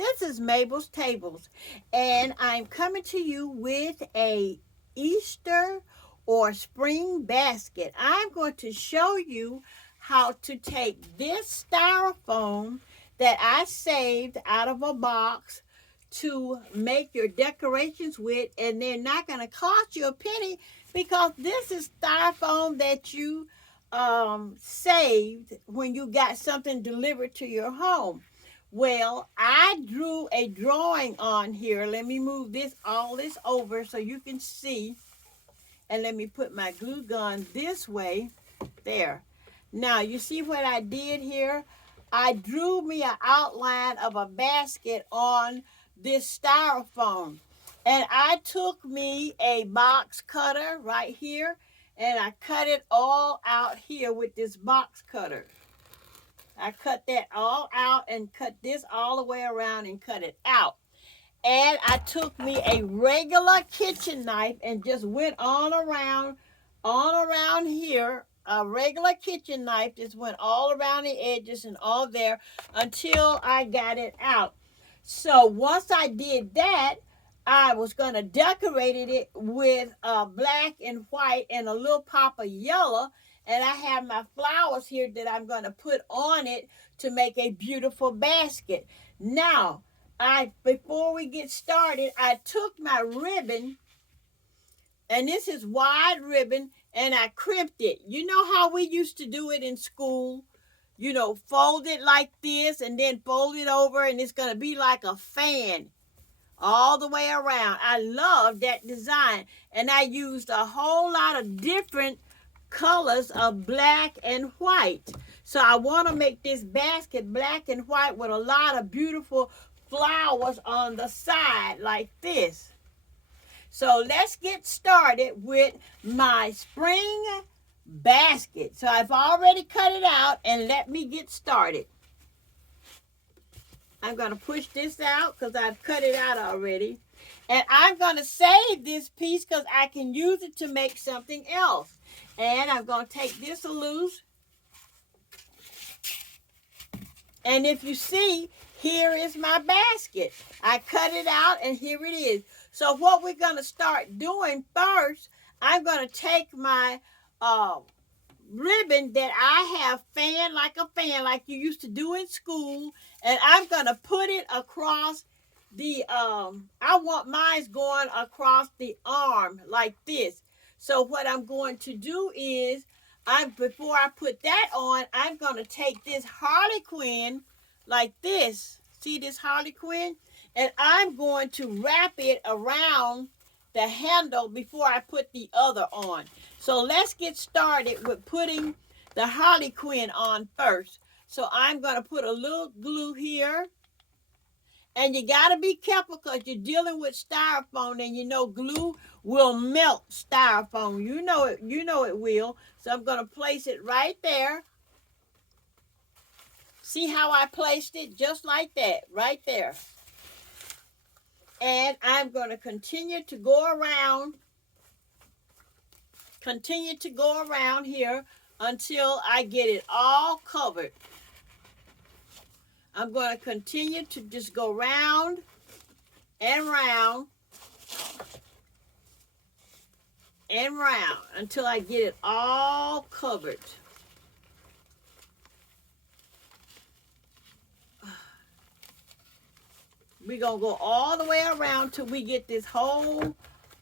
This is Mabel's Tables, and I'm coming to you with a Easter or spring basket. I'm going to show you how to take this styrofoam that I saved out of a box to make your decorations with, and they're not going to cost you a penny because this is styrofoam that you saved when you got something delivered to your home. Well, I drew a drawing on here. Let me move all this over so you can see. And let me put my glue gun this way. There. Now, you see what I did here? I drew me an outline of a basket on this styrofoam. And I took me a box cutter right here, and I cut it all out here with this box cutter. I cut that all out and cut this all the way around and cut it out. And I took me a regular kitchen knife and just went on around here. A regular kitchen knife just went all around the edges and all there until I got it out. So once I did that, I was going to decorate it with black and white and a little pop of yellow. And I have my flowers here that I'm going to put on it to make a beautiful basket. Now, before we get started, I took my ribbon, and this is wide ribbon, and I crimped it. You know how we used to do it in school? You know, fold it like this and then fold it over, and it's going to be like a fan all the way around. I love that design, and I used a whole lot of different colors of black and white. So I want to make this basket black and white with a lot of beautiful flowers on the side like this. So let's get started with my spring basket. So I've already cut it out, and let me get started. I'm going to push this out because I've cut it out already. And I'm going to save this piece because I can use it to make something else. And I'm going to take this loose. And if you see, here is my basket. I cut it out, and here it is. So what we're going to start doing first, I'm going to take my ribbon that I have fan like you used to do in school, and I'm going to put it across the, I want mine going across the arm like this. So what I'm going to do is, before I put that on, I'm going to take this harlequin like this. See this harlequin? And I'm going to wrap it around the handle before I put the other on. So let's get started with putting the harlequin on first. So I'm going to put a little glue here. And you got to be careful because you're dealing with styrofoam, and you know glue will melt styrofoam. You know it will. So I'm going to place it right there. See how I placed it? Just like that, right there. And I'm going to continue to go around here until I get it all covered. I'm going to continue to just go round and round and round until I get it all covered. We're going to go all the way around till we get this whole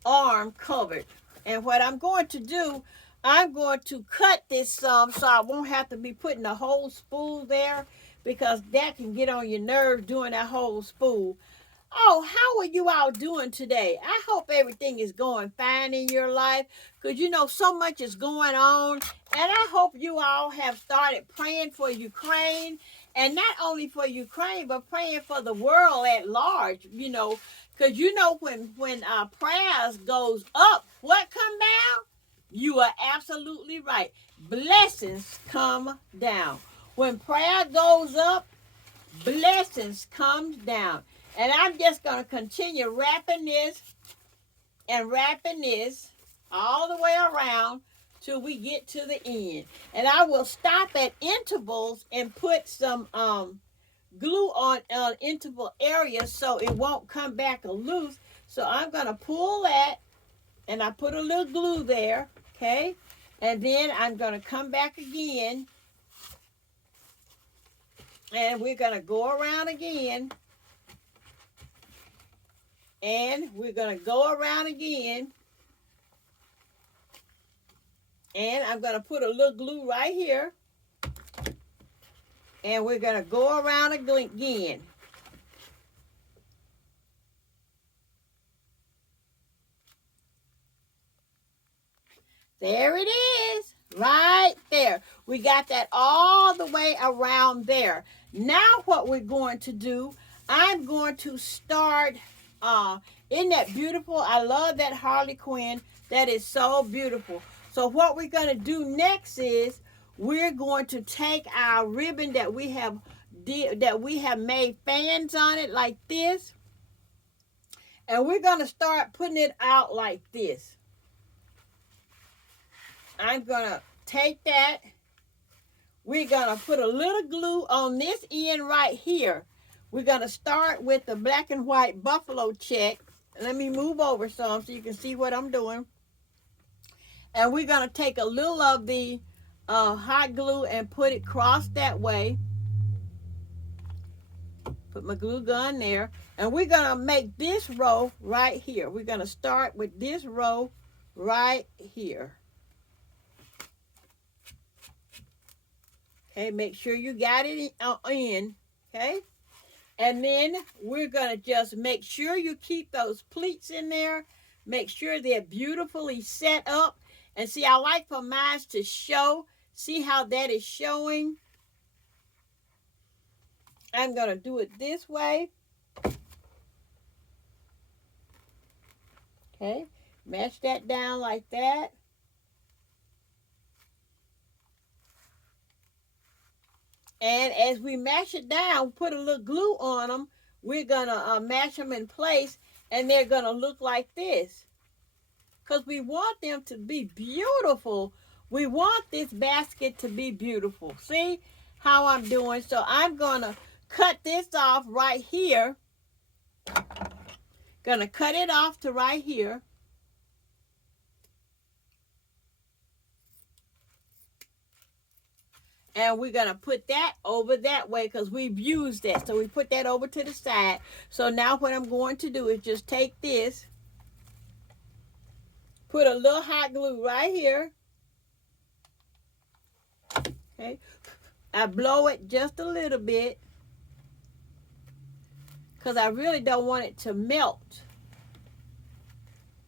arm covered. And what I'm going to do, I'm going to cut this some so I won't have to be putting a whole spool there, because that can get on your nerves doing that whole spool. Oh, how are you all doing today? I hope everything is going fine in your life, because you know so much is going on. And I hope you all have started praying for Ukraine, and not only for Ukraine, but praying for the world at large, you know, because you know when prayers goes up, what come down? You are absolutely right. Blessings come down. When prayer goes up, blessings come down. And I'm just going to continue wrapping this all the way around till we get to the end. And I will stop at intervals and put some glue on interval areas so it won't come back loose. So I'm going to pull that, and I put a little glue there, okay? And then I'm going to come back again, and we're going to go around again, and we're going to go around again, and I'm going to put a little glue right here, and we're going to go around again. There it is, right there. We got that all the way around there. Now what we're going to do, I'm going to start, isn't that beautiful? I love that Harley Quinn. That is so beautiful. So what we're going to do next is we're going to take our ribbon that we have made fans on it like this, and we're going to start putting it out like this. I'm going to take that. We're going to put a little glue on this end right here. We're going to start with the black and white buffalo check. Let me move over some so you can see what I'm doing. And we're going to take a little of the hot glue and put it across that way. Put my glue gun there. And we're going to make this row right here. We're going to start with this row right here. Okay, make sure you got it in, okay? And then we're going to just make sure you keep those pleats in there. Make sure they're beautifully set up. And see, I like for mine to show. See how that is showing? I'm going to do it this way. Okay, mash that down like that. And as we mash it down, put a little glue on them, we're going to mash them in place, and they're going to look like this. Because we want them to be beautiful. We want this basket to be beautiful. See how I'm doing? So I'm going to cut this off right here. Going to cut it off to right here. And we're going to put that over that way because we've used that. So we put that over to the side. So now what I'm going to do is just take this, put a little hot glue right here. Okay. I blow it just a little bit because I really don't want it to melt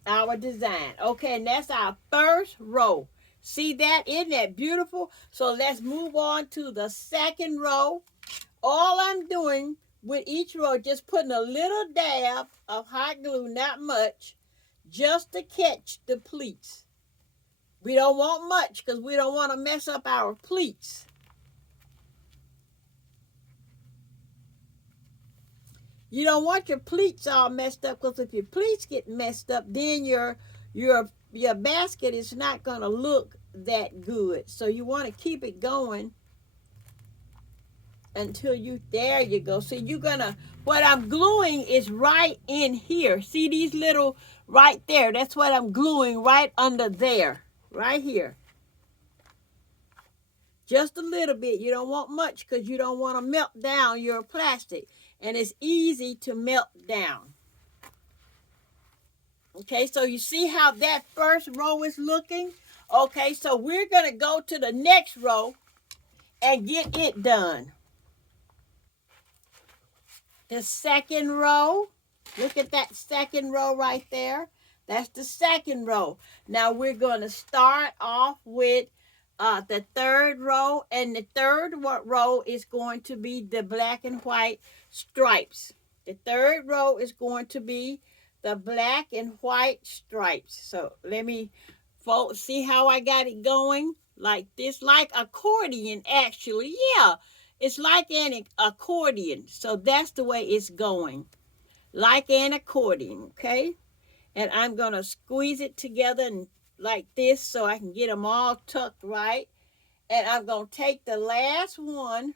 our design. Okay, and that's our first row. See that? Isn't that beautiful? So let's move on to the second row. All I'm doing with each row, just putting a little dab of hot glue, not much, just to catch the pleats. We don't want much because we don't want to mess up our pleats. You don't want your pleats all messed up because if your pleats get messed up, then your basket is not going to look that good. So you want to keep it going until there you go. So you're going to, what I'm gluing is right in here. See these little, right there. That's what I'm gluing right under there, right here. Just a little bit. You don't want much because you don't want to melt down your plastic. And it's easy to melt down. Okay, so you see how that first row is looking? Okay, so we're going to go to the next row and get it done. The second row, look at that second row right there. That's the second row. Now we're going to start off with the third row, and the third row is going to be the black and white stripes. The third row is going to be the black and white stripes. So let me see how I got it going like this, like accordion actually. Yeah, it's like an accordion. So that's the way it's going, like an accordion. Okay, and I'm gonna squeeze it together and like this so I can get them all tucked right. And I'm gonna take the last one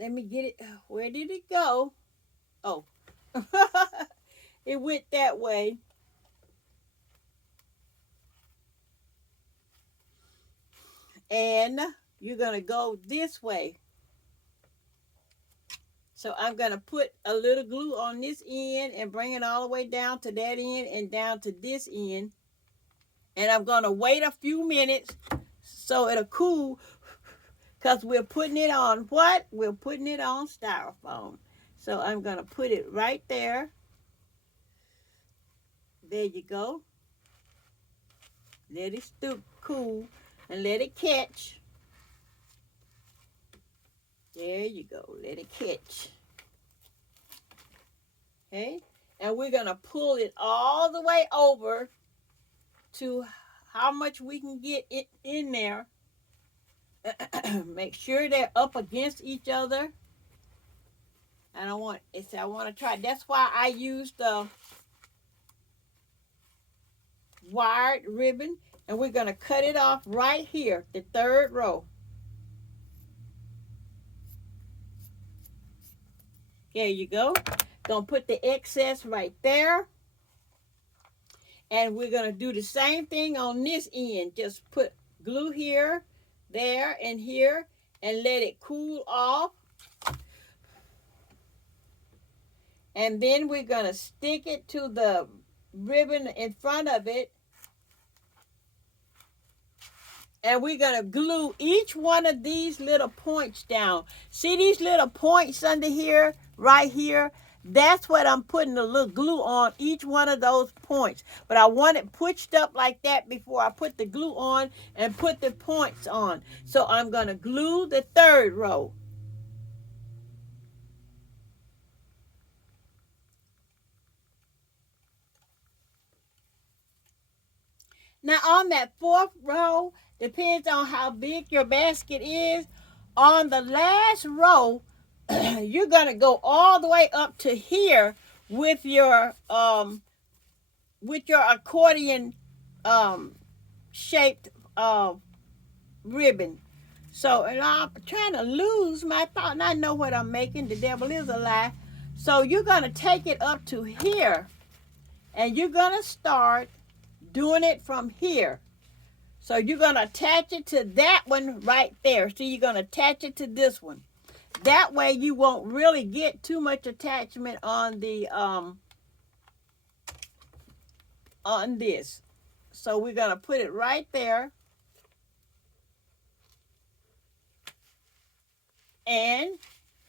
Let me get it. Where did it go? Oh, it went that way. And you're going to go this way. So I'm going to put a little glue on this end and bring it all the way down to that end and down to this end. And I'm going to wait a few minutes so it'll cool, because we're putting it on what? We're putting it on styrofoam. So I'm going to put it right there. There you go. Let it cool and let it catch. There you go. Let it catch. Okay? And we're going to pull it all the way over to how much we can get it in there. Make sure they're up against each other. I want to try. That's why I use the wired ribbon. And we're going to cut it off right here, the third row. There you go. Gonna put the excess right there. And we're gonna do the same thing on this end. Just put glue here, there, and here, and let it cool off. And then we're gonna stick it to the ribbon in front of it. And we're going to glue each one of these little points down. See these little points under here, right here? That's what I'm putting the little glue on each one of those points. But I want it pushed up like that before I put the glue on and put the points on. So I'm going to glue the third row. Now on that fourth row, depends on how big your basket is. On the last row, you're going to go all the way up to here with your accordion shaped ribbon. So, and I'm trying to lose my thought, and I know what I'm making. The devil is a lie. So you're going to take it up to here, and you're going to start doing it from here. So you're going to attach it to that one right there. So you're going to attach it to this one. That way you won't really get too much attachment on the on this. So we're going to put it right there. And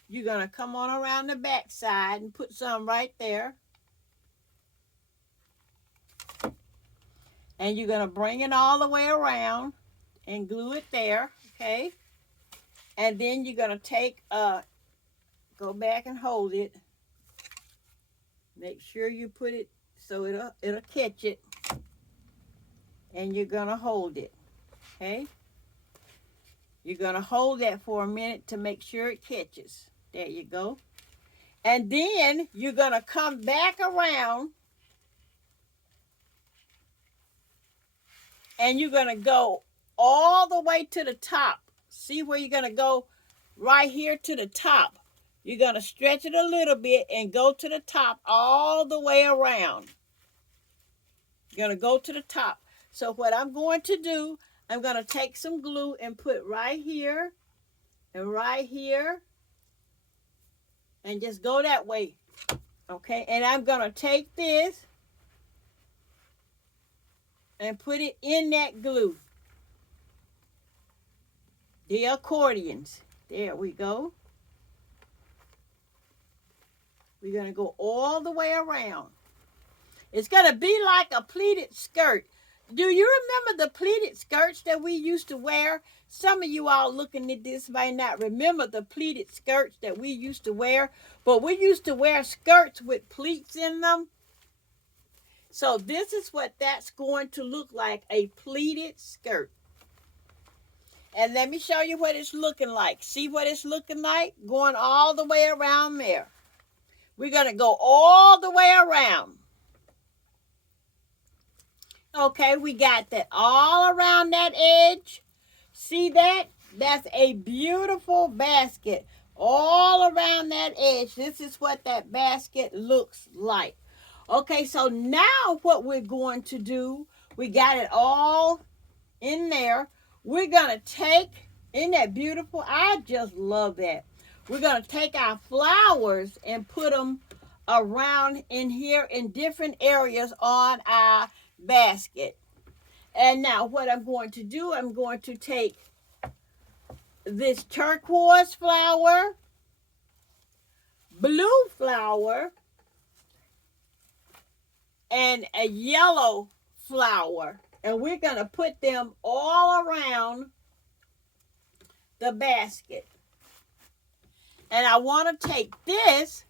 you're going to come on around the back side and put some right there. And you're going to bring it all the way around and glue it there, okay? And then you're going to take, go back and hold it. Make sure you put it so it'll catch it. And you're going to hold it, okay? You're going to hold that for a minute to make sure it catches. There you go. And then you're going to come back around. And you're going to go all the way to the top. See where you're going to go? Right here to the top. You're going to stretch it a little bit and go to the top all the way around. You're going to go to the top. So what I'm going to do, I'm going to take some glue and put right here and right here. And just go that way. Okay? And I'm going to take this and put it in that glue. The accordions. There we go. We're going to go all the way around. It's going to be like a pleated skirt. Do you remember the pleated skirts that we used to wear? Some of you all looking at this might not remember the pleated skirts that we used to wear. But we used to wear skirts with pleats in them. So this is what that's going to look like, a pleated skirt. And let me show you what it's looking like. See what it's looking like? Going all the way around there. We're going to go all the way around. Okay, we got that all around that edge. See that? That's a beautiful basket. all around that edge. This is what that basket looks like. Okay, so now what we're going to do, we got it all in there. We're going to take, isn't that beautiful? I just love that. We're going to take our flowers and put them around in here in different areas on our basket. And now what I'm going to do, I'm going to take this turquoise flower, blue flower, and a yellow flower. And we're going to put them all around the basket. And I want to take this,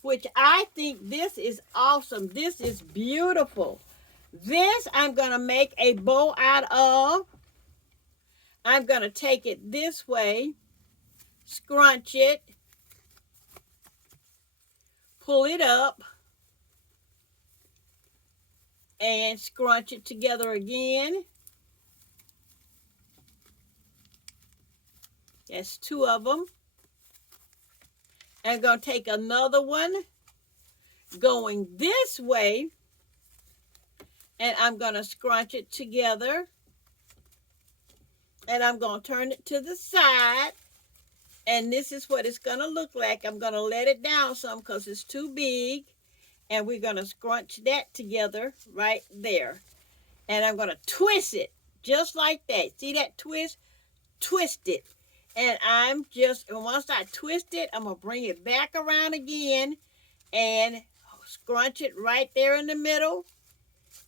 which I think this is awesome. This is beautiful. This I'm going to make a bow out of. I'm going to take it this way, scrunch it, pull it up, and scrunch it together again. That's two of them. I'm going to take another one going this way, and I'm going to scrunch it together, and I'm going to turn it to the side, and this is what it's going to look like. I'm going to let it down some because it's too big, and we're going to scrunch that together right there, and I'm going to twist it just like that. See that twist? Twist it. And once I twist it, I'm going to bring it back around again and scrunch it right there in the middle.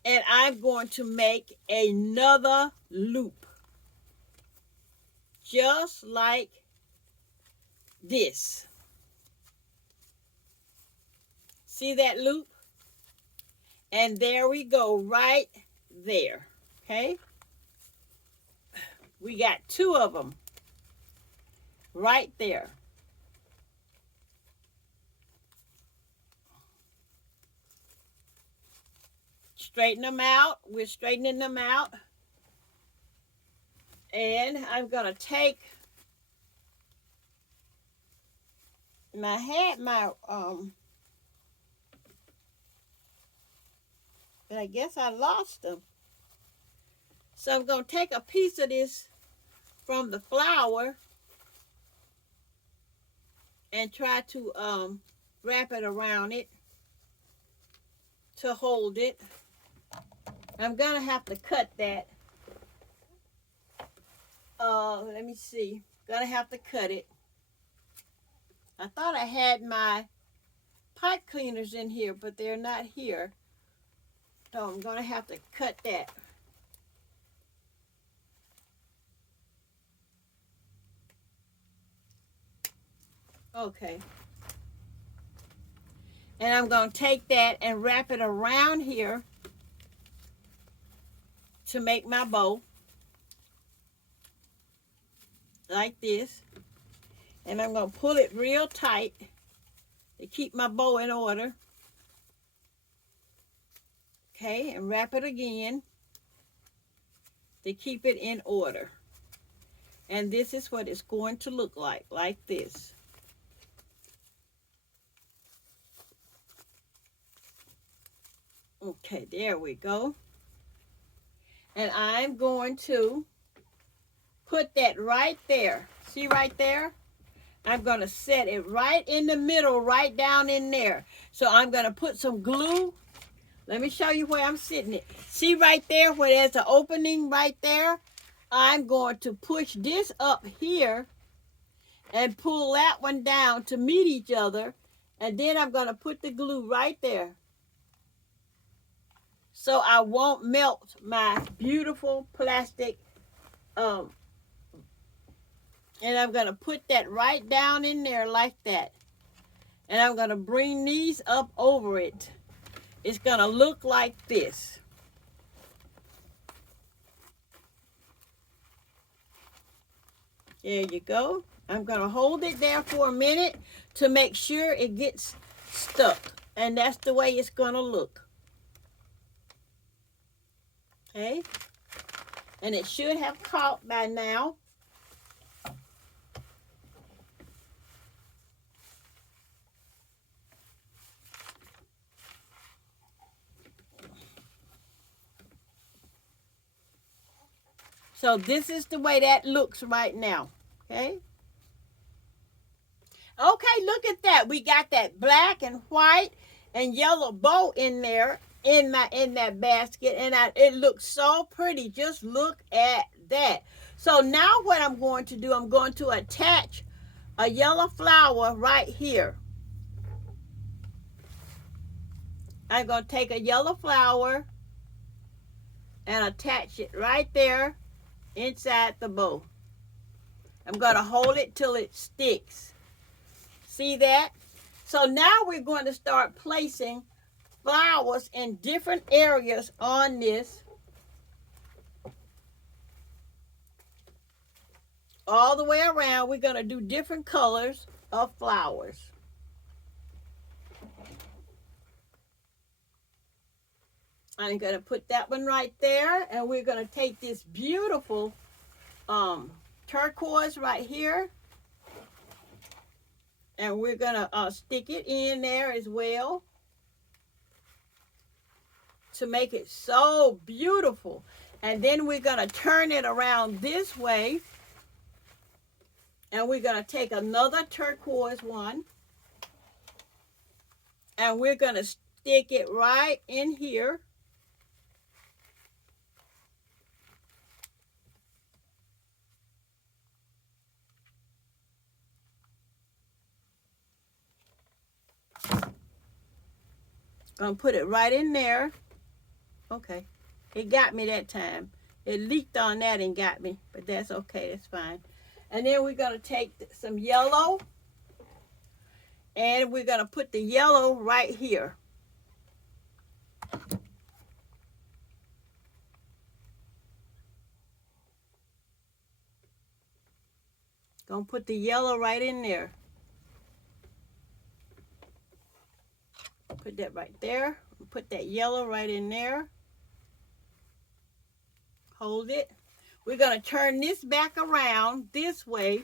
And I'm going to make another loop. Just like this. See that loop? And there we go, right there. Okay? We got two of them. Right there. Straighten them out. We're straightening them out. And I'm going to take but I guess I lost them. So I'm going to take a piece of this from the flower and try to wrap it around it to hold it. I'm going to have to cut that. Let me see. Gonna have to cut it. I thought I had my pipe cleaners in here, but they're not here. So I'm gonna have to cut that. Okay. And I'm going to take that and wrap it around here to make my bow. Like this. And I'm going to pull it real tight to keep my bow in order. Okay, and wrap it again to keep it in order. And this is what it's going to look like this. Okay, there we go. And I'm going to put that right there. See right there? I'm going to set it right in the middle, right down in there. So I'm going to put some glue. Let me show you where I'm sitting it. See right there where there's an opening right there? I'm going to push this up here and pull that one down to meet each other. And then I'm going to put the glue right there. So I won't melt my beautiful plastic. And I'm going to put that right down in there like that. And I'm going to bring these up over it. It's going to look like this. There you go. I'm going to hold it there for a minute to make sure it gets stuck. And that's the way it's going to look. Okay. And it should have caught by now. So this is the way that looks right now. Okay. Okay, look at that. We got that black and white and yellow bow in there in that basket, and it looks so pretty. Just look at that. So now what I'm going to do, I'm going to attach a yellow flower right here. I'm going to take a yellow flower and attach it right there inside the bow. I'm going to hold it till it sticks. See that? So now we're going to start placing flowers in different areas on this. All the way around, we're going to do different colors of flowers. I'm going to put that one right there, and we're going to take this beautiful turquoise right here, and we're going to stick it in there as well to make it so beautiful. And then we're going to turn it around this way, and we're going to take another turquoise one, and we're going to stick it right in here. Gonna put it right in there. Okay, it got me that time. It leaked on that and got me, but that's okay, that's fine. And then we're gonna take some yellow, and we're gonna put the yellow right here. Gonna put the yellow right in there. Put that right there. Put that yellow right in there. Hold it. We're going to turn this back around this way.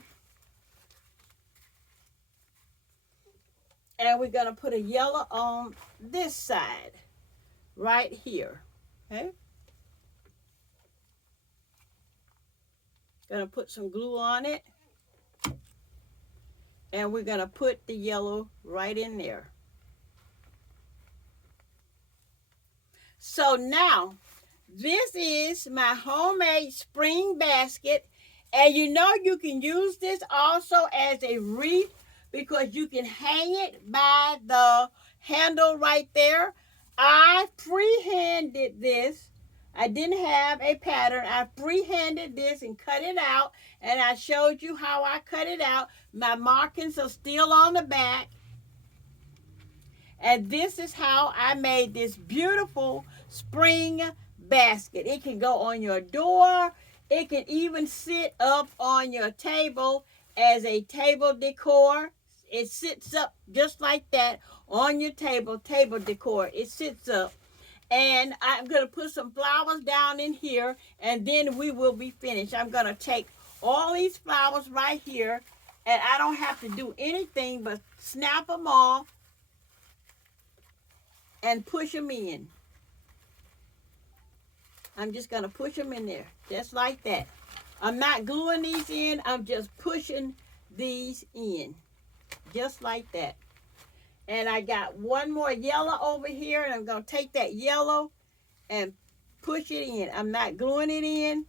And we're going to put a yellow on this side. Right here. Okay. Going to put some glue on it. And we're going to put the yellow right in there. So now, this is my homemade spring basket. And you know you can use this also as a wreath because you can hang it by the handle right there. I freehanded this. I didn't have a pattern. I freehanded this and cut it out. And I showed you how I cut it out. My markings are still on the back. And this is how I made this beautiful spring basket. It can go on your door. It can even sit up on your table as a table decor. It sits up just like that on your table decor. It sits up. And I'm going to put some flowers down in here, and then we will be finished. I'm going to take all these flowers right here, and I don't have to do anything but snap them off and push them in. I'm just going to push them in there, just like that. I'm not gluing these in. I'm just pushing these in, just like that. And I got one more yellow over here, and I'm going to take that yellow and push it in. I'm not gluing it in.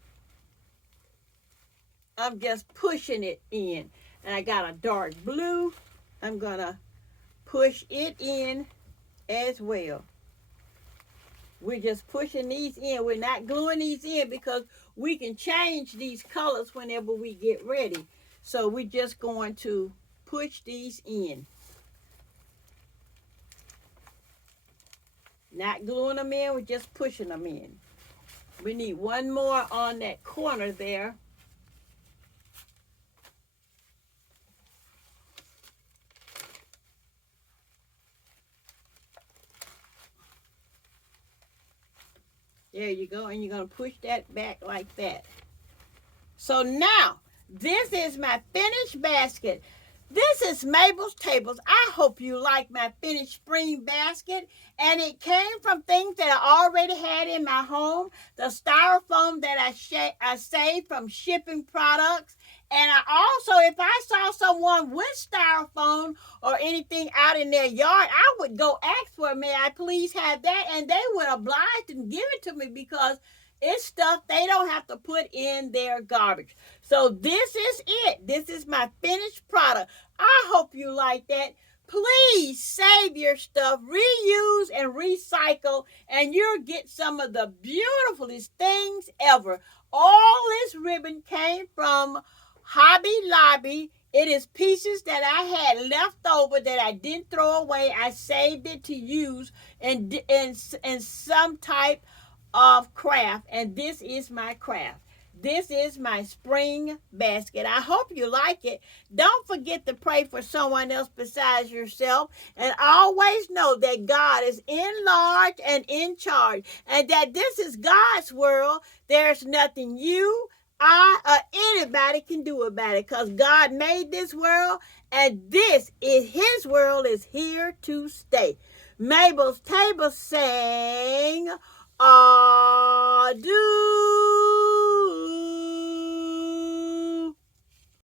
I'm just pushing it in. And I got a dark blue. I'm going to push it in as well. We're just pushing these in. We're not gluing these in because we can change these colors whenever we get ready. So we're just going to push these in. Not gluing them in, we're just pushing them in. We need one more on that corner there. There you go, and you're going to push that back like that. So now, this is my finished basket. This is Mabel's Tables. I hope you like my finished spring basket. And it came from things that I already had in my home. The styrofoam that I saved from shipping products. And I also, if I saw someone with styrofoam or anything out in their yard, I would go ask for, may I please have that? And they would oblige and give it to me because it's stuff they don't have to put in their garbage. So this is it. This is my finished product. I hope you like that. Please save your stuff, reuse and recycle, and you'll get some of the beautifulest things ever. All this ribbon came from Hobby Lobby. It is pieces that I had left over that I didn't throw away. I saved it to use in some type of craft, and this is my craft. This is my spring basket. I hope you like it. Don't forget to pray for someone else besides yourself, and always know that God is in large and in charge, and that this is God's world. There's nothing you, I, or anybody can do about it, because God made this world, and this is His world, is here to stay. Mabel's Table sang adieu.